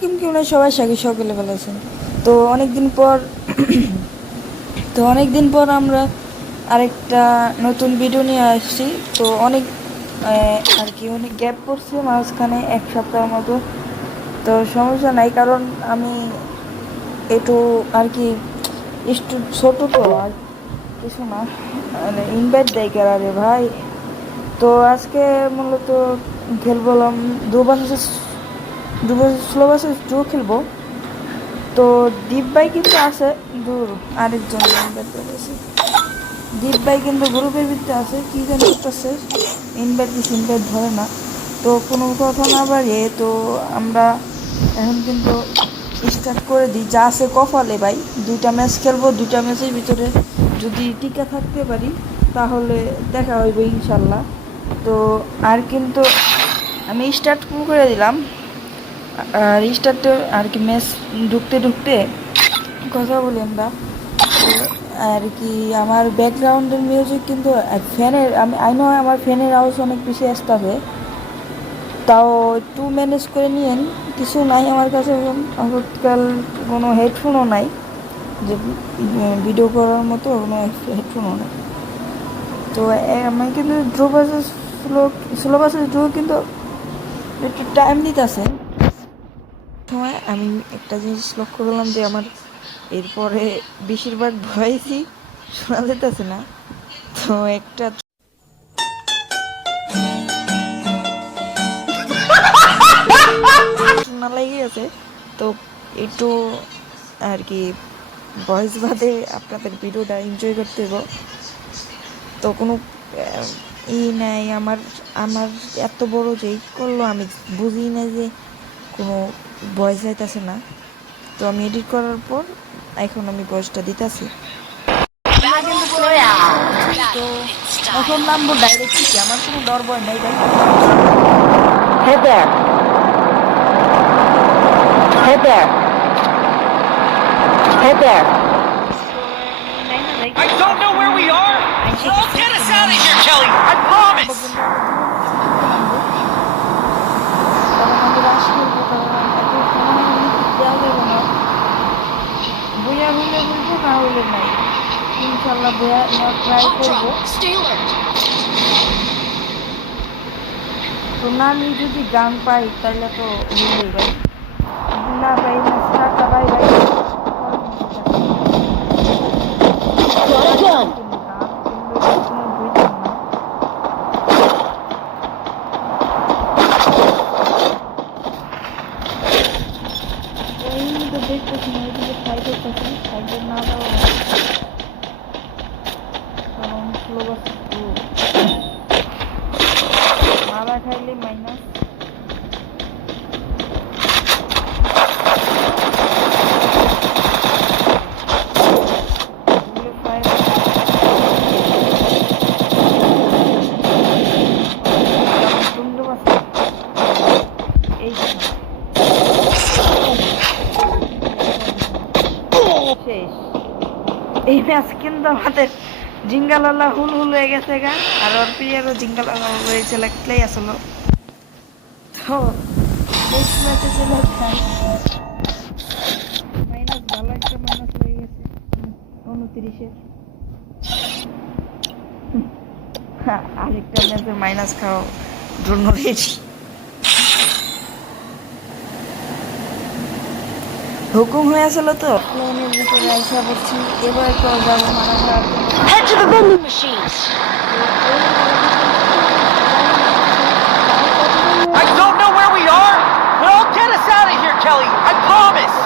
কেমন আছেন সবাই সাথে সকলে ভালো আছেন তো অনেক দিন পর, তো অনেক দিন পর আমরা আরেকটা নতুন ভিডিও নিয়ে আসছি। তো অনেক আর কি, অনেক গ্যাপ পড়ছে মাঝখানে এক সপ্তাহের মতো। তো সমস্যা নাই, কারণ আমি একটু আর কি, একটু ছোটো তো, আর কিছু না। মানে ইনভাইট দেয় আরে ভাই? তো আজকে মূলত খেলবলাম দু বছর দু বছর স্লো বছর জো খেলব। তো দীপ ভাই কিন্তু আছে দূর আরেকজন ইনভাইট করেছে দীপ ভাই কিন্তু গ্রুপের ভিতরে আছে, কি জানি করতেছে ইনভাইট দিচ্ছে ইনভাইট ধরে না। তো কোনো কথা না বাড়িয়ে তো আমরা এখন কিন্তু স্টার্ট করে দিই। যা আছে কফালে ভাই, দুইটা ম্যাচ খেলব, দুইটা ম্যাচের ভিতরে যদি টিকা থাকতে পারি, তাহলে দেখা হইবে ইনশাল্লাহ। তো আর কিন্তু আমি স্টার্ট করে দিলাম। আর স্টার্টে আর কি ম্যাচ ঢুকতে ঢুকতে কথা বলি আমরা আর কি আমার ব্যাকগ্রাউন্ডের মিউজিক কিন্তু ফ্যানের আমি আইনো আমার ফ্যানের আওয়াজ অনেক বেশি আসতে হবে তাও একটু ম্যানেজ করে নিয়েন, কিছু নাই আমার কাছে আপাতকাল কোনো হেডফোনও নাই। যে ভিডিও করার মতো কোনো হেডফোনও নাই। তো আমি কিন্তু ড্রো বাসে স্লো স্লো বাসে ড্রো কিন্তু একটু টাইম নিতেছে সময় আমি একটা জিনিস লক্ষ্য করলাম যে আমার এরপরে বেশিরভাগ ভয়েসই শোনা যেতেছে না। তো একটা শোনা লেগে গেছে। তো একটু আর কি ভয়েস বাদে আপনাদের ভিডিওটা এনজয় করতে হব তো কোনো ই নাই। আমার আমার এত বড় যে করল, আমি বুঝি না যে কোনো ভয়েস যাইতেছে না তো আমি এডিট করার পর এখন আমি ভয়েসটা দিতেছি. I don't know where we are. Oh, get us out of here, Kelly. I promise. কারণ আমি রাশ খেলব কারণ এত সময় আমি দেওয়া যাবে না বইয়া হইলে বলব না হইলে নাই ইনশাল্লাহ বইয়া নেওয়ার ট্রাই করব Stay alert. তো না আমি যদি গান পাই তাহলে তো হইলেই ভাই যদি না পাই মাস্টারটা পাই ভাই Got a gun. দেখতেছি না ওইদিকে সাইডের কাছে সাইডের না দেওয়া কারণ স্লো বাস মারা খাইলে মাইনাস শেষ। এই ম্যাচ কিন্তু আমাদের জিঙ্গালালা হুল হুল হয়ে গেছে গা। আর ওর প্রিয়ারও জিঙ্গালালা হয়েছে লাগলেই আসলো। তো নেক্সট ম্যাচে চলে মাইনাস ভালো একটা মাইনাস হয়ে গেছে। উনত্রিশের। আরেকটা ম্যাচে মাইনাস খাওয়ার জন্য রেডি হুকুম হয়ে আসলো তো প্লেনের ভিতরে আইসা পড়ছি এবার তো যাবো মারা খাওয়ার জন্য। Head to the vending machines. I don't know where we are, but I'll get us out of here, Kelly. I promise.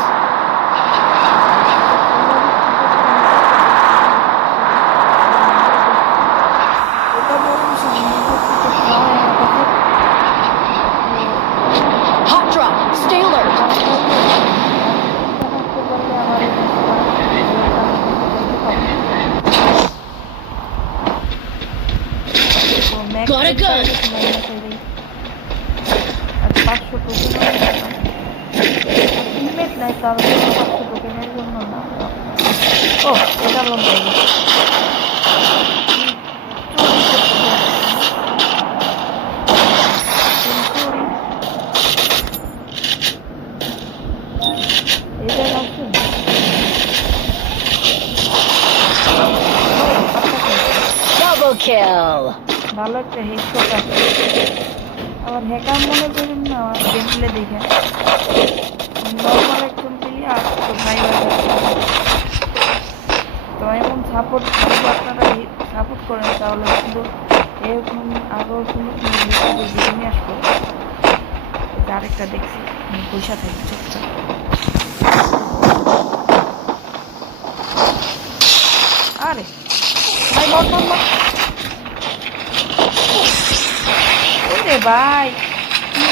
যায়। আর পাঁচশো টোকেন টিমমেট নাই তার জন্য পাঁচশো টোকেনের জন্য না ও এটা লম্বা হয়ে গেছে kill. ভালো একটা হেডশট আছে আবার হ্যাকার মনে করেন না গেম দেখে। নর্মাল একজন প্লেয়ার তো ভাই তো এমন সাপোর্ট আপনারা সাপোর্ট করেন, তাহলে কিন্তু এরকম আরও সুন্দর সুন্দর ভিডিও নিয়ে আসব। আরেকটা দেখছি পয়সা থাকি চুপচাপ আরে ভাই মত মত মত ওরে ভাই। কি?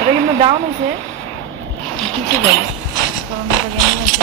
এটা কিন্তু ডাউন হয়েছে। কিছু যাবে কারণ ওটা গেমিং হচ্ছে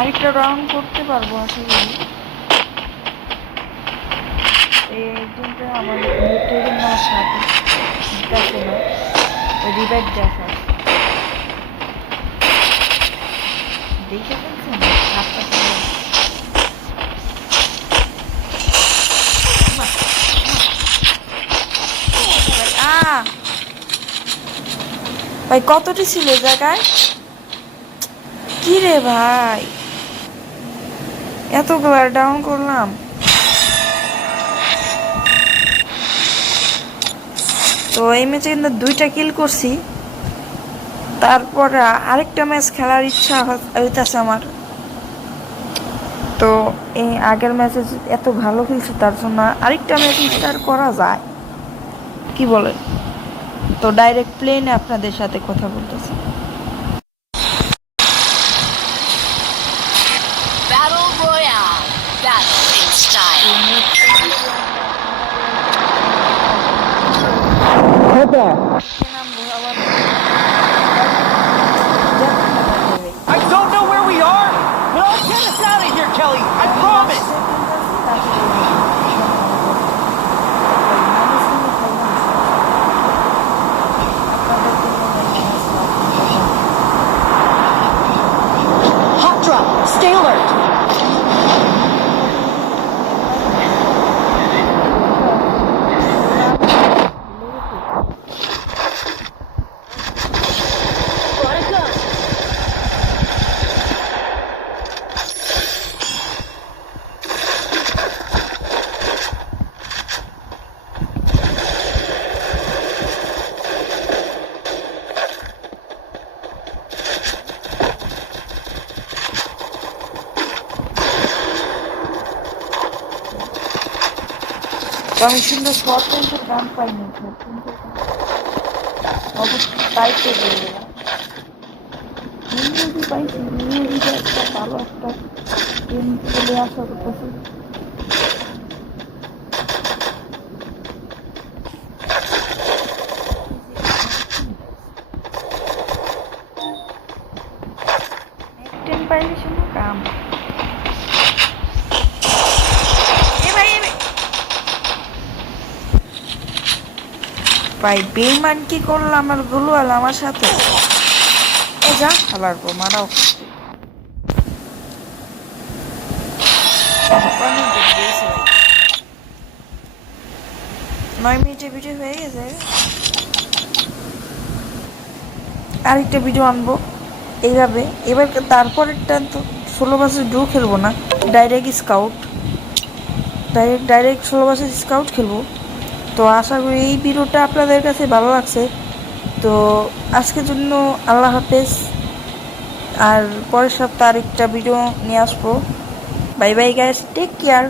আরেকটা রাউন্ড করতে পারব, আশা করি। এই আমার না সাথে দেখো না দেখা দেখে ফেলছেন! ভাই কতটি ছিল জায়গায়? কি রে ভাই? এতগুলো ডাউন করলাম। তো এই ম্যাচে কিন্তু দুইটা কিল করছি। তারপর আরেকটা ম্যাচ খেলার ইচ্ছা হইতাছে আমার। তো এই আগের ম্যাচে এত ভালো খেলছে তার জন্য আরেকটা ম্যাচ স্টার্ট করা যায়। কি বলেন? তো ডাইরেক্ট প্লেনে আপনাদের সাথে কথা বলতেছি। I don't know where we are, but I'll get us out of here, Kelly. I promise. Hot drop. Stay alert. Got a gun. তো আমি সুন্দর শর্ট প্যান্টের দাম পাইনি। অবশ্যই পাইতে গেলাম ইংরেজি পাইছি ইংরেজিতে একটা ভালো একটা ট্রেন চলে আসা করতেছি টেন পাইলে শুনে কাম এ ভাই এ ভাই ভাই, বেইমান কি করল আমার গুলুয়াল আমার সাথে? এ যা খাবার গো মারাও। নয় মিনিটে ভিডিও হয়ে গেছে। আরেকটা ভিডিও আনব। এইভাবে। এবার তারপরেরটা তো ষোলো বাসে ডু খেলব না। ডাইরেক্ট স্কাউট ডাইরেক্ট ডাইরেক্ট ষোলো বাসে স্কাউট খেলব। তো আশা করি এই ভিডিওটা আপনাদের কাছে ভালো লাগছে। তো আজকের জন্য আল্লাহ হাফেজ। আর পরের সপ্তাহ আরেকটা ভিডিও নিয়ে আসব। Bye bye guys take care